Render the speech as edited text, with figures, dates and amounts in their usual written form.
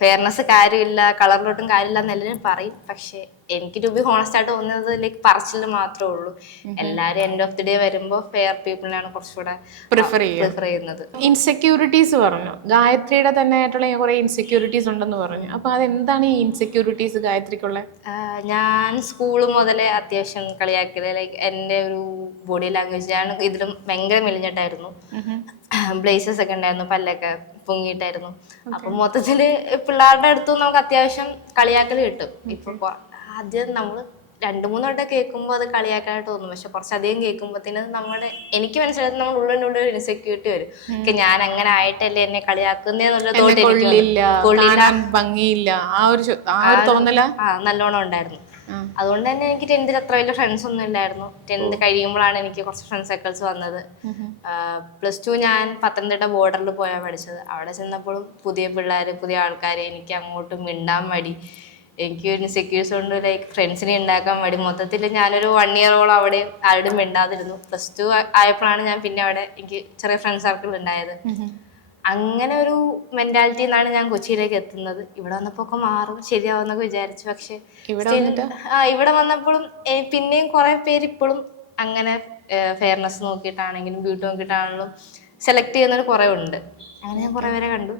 Fairness കാര്യമില്ല, കളറിലോട്ടും കാര്യമില്ല എന്ന് എല്ലാവരും പറയും. പക്ഷെ എനിക്ക് ടു ബി ഹോണസ്റ്റ് ആയിട്ട് തോന്നുന്നത് ലൈക്ക് പറച്ചിൽ മാത്രമേ ഉള്ളൂ. എല്ലാരും എൻഡ് ഓഫ് ദി ഡേ വരുമ്പോ ഫെയർ പീപ്പിളിനാണ് കുറച്ചുകൂടെ പ്രിഫർ ചെയ്യുന്നത്. ഇൻസെക്യൂരിറ്റീസ് പറഞ്ഞു, ഗായത്രിയുടെ തന്നെ ആയിട്ടുള്ള കുറെ ഇൻസെക്യൂരിറ്റീസ് ഉണ്ടെന്ന് പറഞ്ഞു. അപ്പൊ അതെന്താണ് ഈ ഇൻസെക്യൂരിറ്റീസ് ഗായത്രിക്കുള്ള? ഞാൻ സ്കൂൾ മുതലേ അത്യാവശ്യം കളിയാക്കിയത് ലൈക്ക് എൻ്റെ ഒരു ബോഡി ലാംഗ്വേജ്. ഞാൻ ഇതിലും ഭയങ്കര മെലിഞ്ഞിട്ടായിരുന്നു, ബ്ലേസസ് ഒക്കെ ഉണ്ടായിരുന്നു, പല്ലൊക്കെ പൊങ്ങിയിട്ടായിരുന്നു. അപ്പൊ മൊത്തത്തില് പിള്ളേരുടെ അടുത്തും നമുക്ക് അത്യാവശ്യം കളിയാക്കൽ കിട്ടും. ഇപ്പൊ ആദ്യം നമ്മള് 2-3 വട്ടം കേൾക്കുമ്പോൾ അത് കളിയാക്കാനായിട്ട് തോന്നും. പക്ഷെ കുറച്ചധികം കേൾക്കുമ്പോഴത്തേന് എനിക്ക് മനസ്സിലായത് നമ്മുടെ ഉള്ളിൻ്റെ ഇൻസെക്യൂരിറ്റി വരും. ഞാൻ അങ്ങനെ ആയിട്ടല്ലേ എന്നെ കളിയാക്കുന്നേന്നുള്ള തോട്ട് ഭംഗിയില്ല ആ ഒരു തോന്നല നല്ലോണം ഉണ്ടായിരുന്നു. അതുകൊണ്ട് തന്നെ എനിക്ക് 10th അത്ര വലിയ ഫ്രണ്ട്സ് ഒന്നും ഇല്ലായിരുന്നു. 10th കഴിയുമ്പോഴാണ് എനിക്ക് കുറച്ച് ഫ്രണ്ട് സർക്കിൾസ് വന്നത്. +2 ഞാൻ പത്തനംതിട്ട ബോർഡറിൽ പോയാണ് പഠിച്ചത്. അവിടെ ചെന്നപ്പോഴും പുതിയ പിള്ളേര്, പുതിയ ആൾക്കാര്, എനിക്ക് അങ്ങോട്ട് മിണ്ടാൻ മടി. എനിക്ക് ഇൻസെക്യൂർസ് കൊണ്ട് ലൈക്ക് ഫ്രണ്ട്സിനെ ഉണ്ടാക്കാൻ മടി. മൊത്തത്തിൽ ഞാനൊരു 1 ഇയറോളം അവിടെ ആരോടും മിണ്ടാതിരുന്നു. +2 ആയപ്പോഴാണ് ഞാൻ പിന്നെ അവിടെ എനിക്ക് ചെറിയ ഫ്രണ്ട് സർക്കിൾ ഉണ്ടായത്. അങ്ങനെ ഒരു മെന്റാലിറ്റി നിന്നാണ് ഞാൻ കൊച്ചിയിലേക്ക് എത്തുന്നത്. ഇവിടെ വന്നപ്പോ ഒക്കെ മാറും, ശരിയാവുന്നൊക്കെ വിചാരിച്ചു. പക്ഷെ ഇവിടെ വന്നപ്പോഴും പിന്നെയും കുറെ പേര് ഇപ്പോഴും അങ്ങനെ ഫെയർനെസ് നോക്കിയിട്ടാണെങ്കിലും ബ്യൂട്ടി നോക്കിയിട്ടാണെങ്കിലും സെലക്ട് ചെയ്യുന്നവർ കുറെ ഉണ്ട്. അങ്ങനെ ഞാൻ കുറെ പേരെ കണ്ടു.